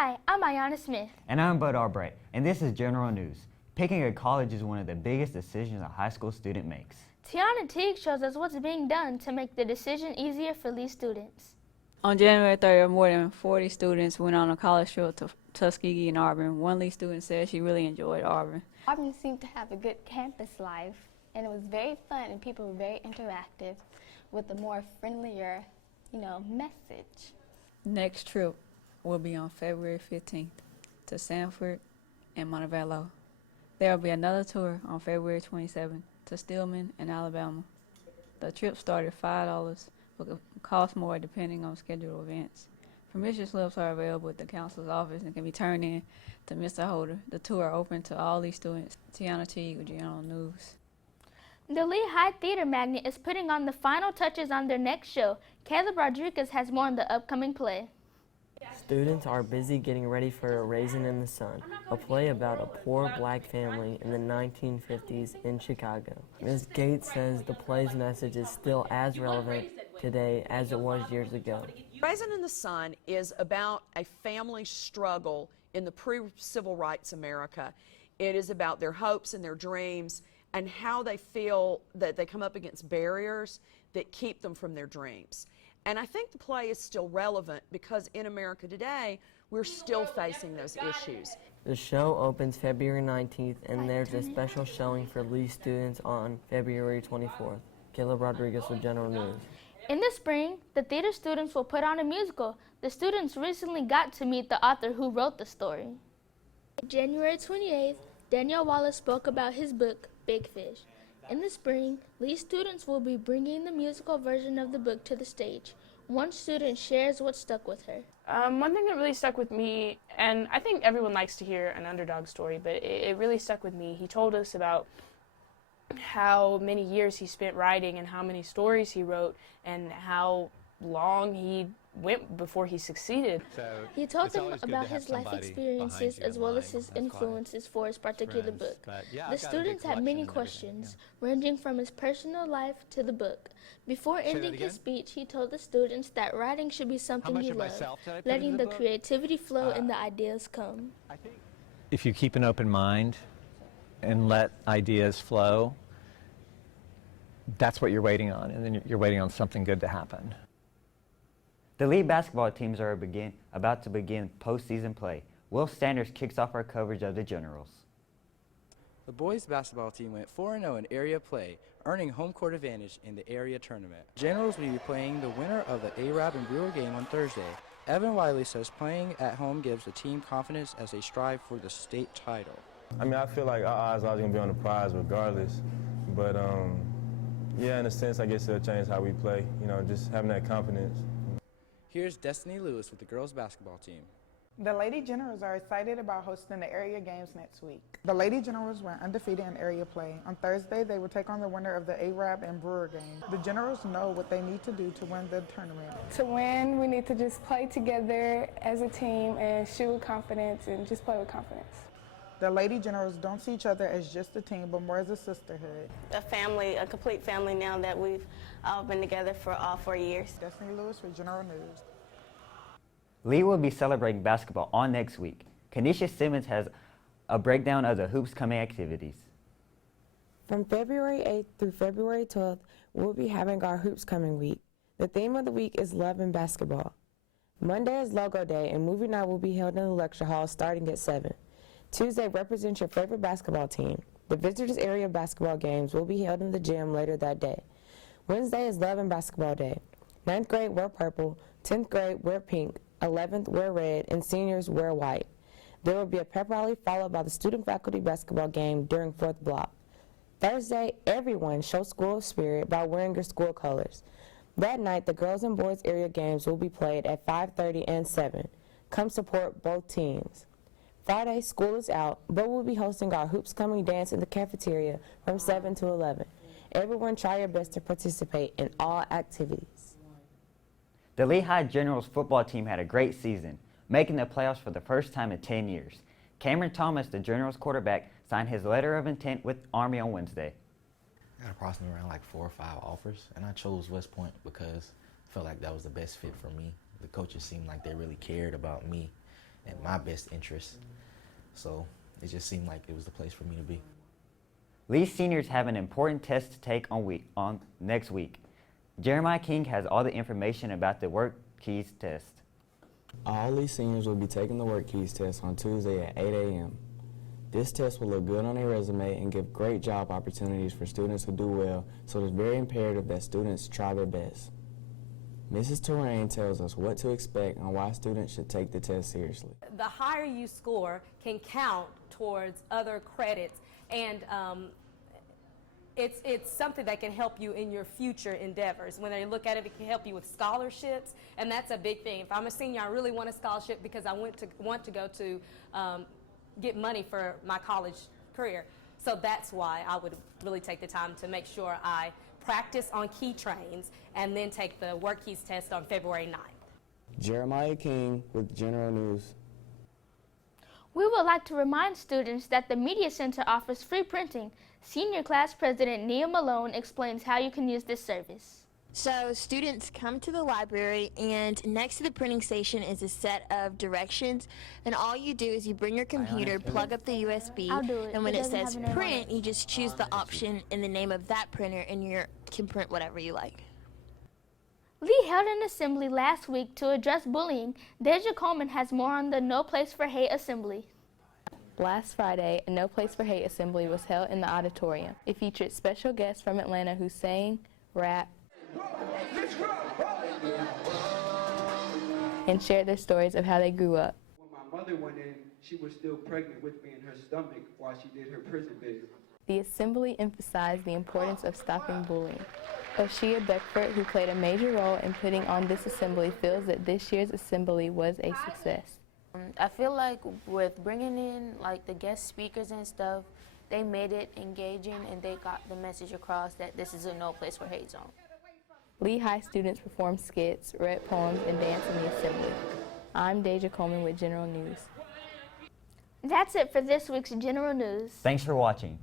Hi, I'm Ayana Smith. And I'm Bud Albright, and this is General News. Picking a college is one of the biggest decisions a high school student makes. Tiana Teague shows us what's being done to make the decision easier for Lee students. On January 30th, more than 40 students went on a college trip to Tuskegee and Auburn. One Lee student said she really enjoyed Auburn. Auburn seemed to have a good campus life, and it was very fun, and people were very interactive with a more friendlier, message. Next trip will be on February 15th to Sanford and Montevallo. There will be another tour on February 27th to Stillman and Alabama. The trip started $5, but cost more depending on scheduled events. Permission slips are available at the counselor's office and can be turned in to Mr. Holder. The tour open to all these students. Tiana Teague with General News. The Lee High Theater Magnet is putting on the final touches on their next show. Caleb Rodriguez has more on the upcoming play. Students are busy getting ready for A Raisin in the Sun, a play about a poor black family in the 1950s in Chicago. Ms. Gates says the play's message is still as relevant today as it was years ago. Raisin in the Sun is about a family struggle in the pre-civil rights America. It is about their hopes and their dreams and how they feel that they come up against barriers that keep them from their dreams. And I think the play is still relevant because in America today, we're still facing those issues. The show opens February 19th, and there's a special showing for Lee students on February 24th. Caleb Rodriguez with General News. In the spring, the theater students will put on a musical. The students recently got to meet the author who wrote the story. January 28th, Daniel Wallace spoke about his book, Big Fish. In the spring, Lee students will be bringing the musical version of the book to the stage. One student shares what stuck with her. One thing that really stuck with me, and I think everyone likes to hear an underdog story, but it really stuck with me. He told us about how many years he spent writing and how many stories he wrote and how long he went before he succeeded. He told them about his life experiences as well as his influences for his particular book. The students had many questions, ranging from his personal life to the book. Before ending his speech, he told the students that writing should be something you love, letting the creativity flow and the ideas come. If you keep an open mind and let ideas flow, that's what you're waiting on, and then you're waiting on something good to happen. The Lee basketball teams are about to begin postseason play. Will Sanders kicks off our coverage of the Generals. The boys basketball team went 4-0 in area play, earning home court advantage in the area tournament. Generals will be playing the winner of the Arab and Brewer game on Thursday. Evan Wiley says playing at home gives the team confidence as they strive for the state title. I mean, I feel like our odds are always going to be on the prize regardless. But, yeah, in a sense, I guess it'll change how we play, just having that confidence. Here's Destiny Lewis with the girls basketball team. The Lady Generals are excited about hosting the area games next week. The Lady Generals went undefeated in area play. On Thursday, they will take on the winner of the Arab and Brewer game. The Generals know what they need to do to win the tournament. To win, we need to just play together as a team and shoot with confidence and just play with confidence. The Lady Generals don't see each other as just a team, but more as a sisterhood. A family, a complete family now that we've all been together for all 4 years. Destiny Lewis for General News. Lee will be celebrating basketball on next week. Kanisha Simmons has a breakdown of the hoops coming activities. From February 8th through February 12th, we'll be having our Hoops Coming week. The theme of the week is love and basketball. Monday is Logo Day, and movie night will be held in the lecture hall starting at 7. Tuesday, represent your favorite basketball team. The visitors area basketball games will be held in the gym later that day. Wednesday is Love and Basketball Day. 9th grade, wear purple. 10th grade, wear pink. 11th, wear red. And seniors, wear white. There will be a pep rally followed by the student-faculty basketball game during 4th block. Thursday, everyone show school spirit by wearing your school colors. That night, the girls and boys area games will be played at 5:30 and 7. Come support both teams. Friday, school is out, but we'll be hosting our Hoops Coming dance in the cafeteria from 7 to 11. Everyone try your best to participate in all activities. The Lee High Generals football team had a great season, making the playoffs for the first time in 10 years. Cameron Thomas, the Generals quarterback, signed his letter of intent with Army on Wednesday. I got approximately around like 4 or 5 offers, and I chose West Point because I felt like that was the best fit for me. The coaches seemed like they really cared about me in my best interest. So it just seemed like it was the place for me to be. Lee seniors have an important test to take on next week. Jeremiah King has all the information about the Work Keys test. All Lee seniors will be taking the Work Keys test on Tuesday at 8 a.m. This test will look good on their resume and give great job opportunities for students who do well, so it's very imperative that students try their best. Mrs. Terrain tells us what to expect and why students should take the test seriously. The higher you score can count towards other credits, and it's something that can help you in your future endeavors. When they look at it, it can help you with scholarships, and that's a big thing. If I'm a senior, I really want a scholarship because I want to go to get money for my college career. So that's why I would really take the time to make sure I practice on key trains and then take the Work Keys test on February 9th. Jeremiah King with General News. We would like to remind students that the Media Center offers free printing. Senior Class President Nia Malone explains how you can use this service. So students come to the library, and next to the printing station is a set of directions, and all you do is you bring your computer, plug up the USB, and when it says print, you just choose the option in the name of that printer, and you can print whatever you like. Lee held an assembly last week to address bullying. Deja Coleman has more on the No Place for Hate assembly. Last Friday, a No Place for Hate assembly was held in the auditorium. It featured special guests from Atlanta who sang, rapped, and shared their stories of how they grew up. When my mother went in, she was still pregnant with me in her stomach while she did her prison visit. The assembly emphasized the importance of stopping bullying. Oshia Beckford, who played a major role in putting on this assembly, feels that this year's assembly was a success. I feel like with bringing in like the guest speakers and stuff, they made it engaging and they got the message across that this is a no place for hate zone. Lee High students performed skits, read poems, and danced in the assembly. I'm Deja Coleman with General News. That's it for this week's General News. Thanks for watching.